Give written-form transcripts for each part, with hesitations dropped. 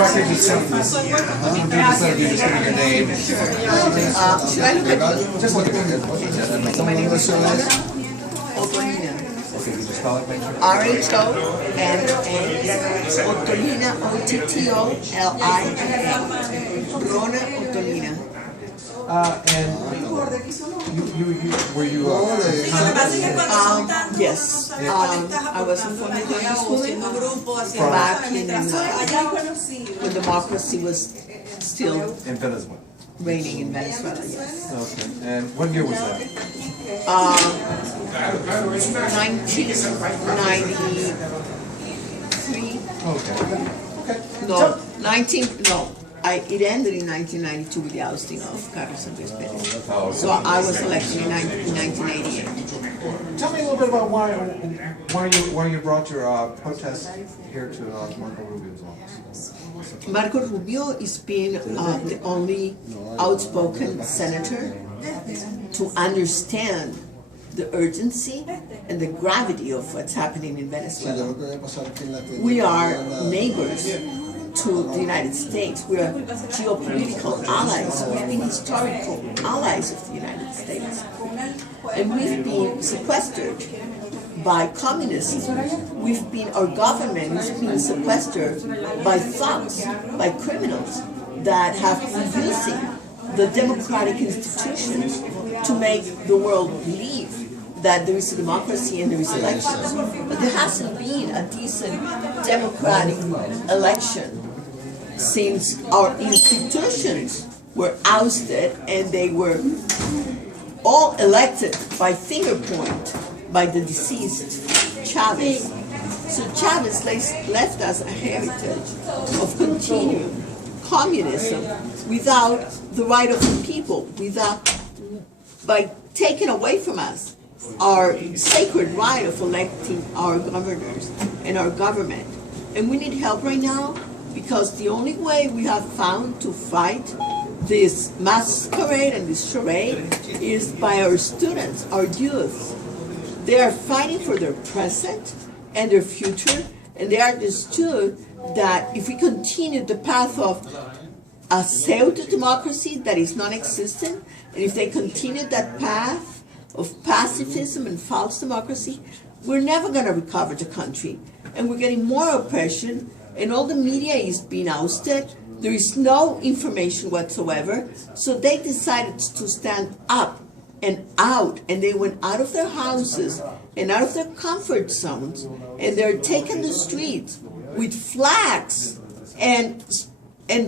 record, just send me this. Instead of you just giving your name. Should I look at Just look at it. my name is Otolina. Okay, you just spell it, make sure. Rhona, Otolina, Ottolina. Rhona Otolina. And were you, Yes. I was in Formidable School back in when democracy was still in Venezuela? reigning in Venezuela, yes. Okay, and what year was that? 1993. Okay. No, it ended in 1992 with the ousting of Carlos Andrés Pérez. Oh, So I was elected in 1988. Tell me a little bit about why you brought your protest here to Marco Rubio's office. Marco Rubio is being the only outspoken senator to understand the urgency and the gravity of what's happening in Venezuela. We are neighbors to the United States. We are geopolitical allies. We've been historical allies of the United States. And we've been sequestered by communists. Our government has been sequestered by thugs, by criminals that have been using the democratic institutions to make the world believe that there is a democracy and there is elections. But there hasn't been a decent democratic election since our institutions were ousted and they were all elected by finger point by the deceased Chavez. So Chavez left us a heritage of continued communism without the right of the people, by taking away from us our sacred right of electing our governors and our government. And we need help right now because the only way we have found to fight this masquerade and this charade is by our students, our youth. They are fighting for their present and their future, and they understood that if we continue the path of a pseudo-democracy that is non-existent, and if they continue that path of pacifism and false democracy, we're never going to recover the country. And we're getting more oppression, and all the media is being ousted. There is no information whatsoever. So they decided to stand up and out, and they went out of their houses and out of their comfort zones, and they're taking the streets with flags and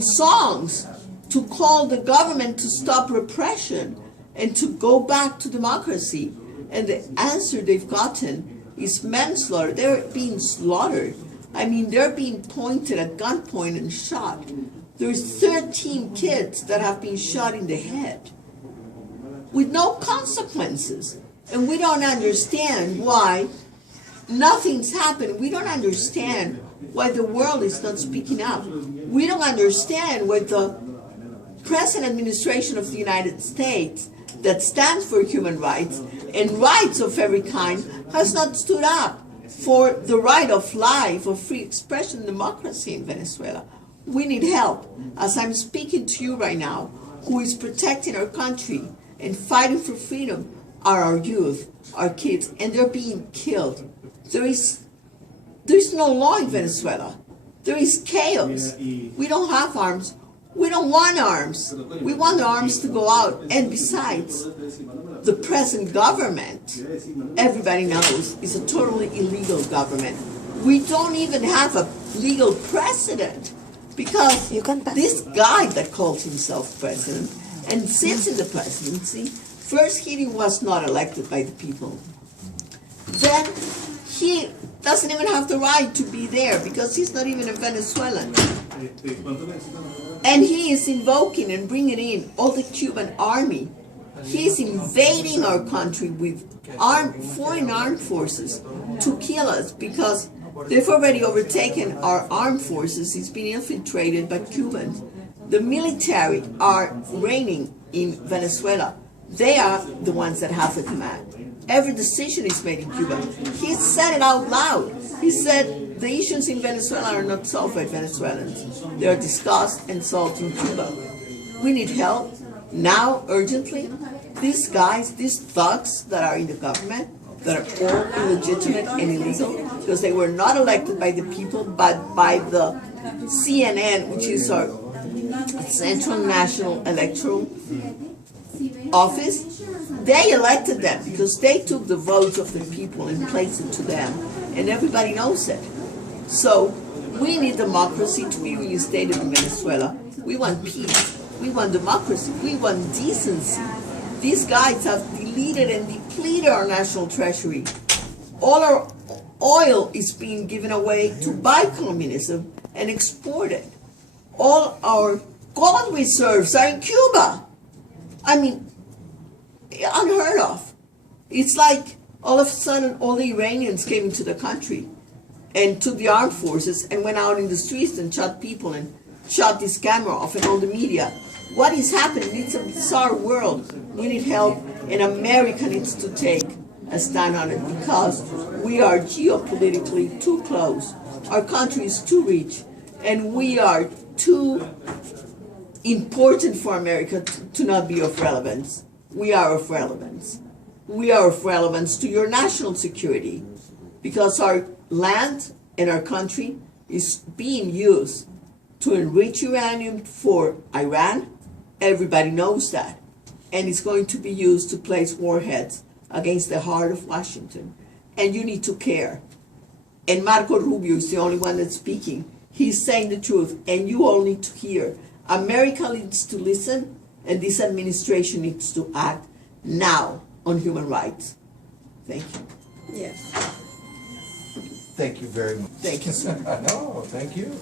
songs to call the government to stop repression and to go back to democracy. And the answer they've gotten is manslaughter. They're being slaughtered. I mean, they're being pointed at gunpoint and shot. There's 13 kids that have been shot in the head with no consequences. And we don't understand why nothing's happened. We don't understand why the world is not speaking up. We don't understand why the present administration of the United States that stands for human rights and rights of every kind has not stood up for the right of life, of free expression and democracy in Venezuela. We need help. As I'm speaking to you right now, who is protecting our country and fighting for freedom are our youth, our kids, and they're being killed. There is no law in Venezuela. There is chaos. We don't have arms. We don't want arms. We want the arms to go out. And besides, the present government, everybody knows, is a totally illegal government. We don't even have a legal president because this guy that calls himself president and sits in the presidency, first he was not elected by the people. Then he doesn't even have the right to be there because he's not even a Venezuelan. And he is invoking and bringing in all the Cuban army. He's invading our country with foreign armed forces to kill us because they've already overtaken our armed forces. It's been infiltrated by Cubans. The military are reigning in Venezuela. They are the ones that have the command. Every decision is made in Cuba. He said it out loud. He said the issues in Venezuela are not solved by Venezuelans. They are discussed and solved in Cuba. We need help now, urgently. These guys, these thugs that are in the government, that are all illegitimate and illegal, because they were not elected by the people, but by the CNN, which is our Central National Electoral Office. They elected them because they took the votes of the people and placed it to them, and everybody knows it. So we need democracy to be reinstated in Venezuela. We want peace. We want democracy. We want decency. These guys have deleted and depleted our national treasury. All our oil is being given away to buy communism and exported. All our gold reserves are in Cuba. I mean, unheard of. It's like all of a sudden all the Iranians came into the country and took the armed forces and went out in the streets and shot people and shot this camera off and all the media. What is happening? It's a bizarre world. We need help, and America needs to take a stand on it because we are geopolitically too close. Our country is too rich, and we are too important for America to not be of relevance. We are of relevance. We are of relevance to your national security because our land and our country is being used to enrich uranium for Iran. Everybody knows that. And it's going to be used to place warheads against the heart of Washington. And you need to care. And Marco Rubio is the only one that's speaking. He's saying the truth, and you all need to hear. America needs to listen, and this administration needs to act now on human rights. Thank you. Yes. Thank you very much. Thank you. No, thank you.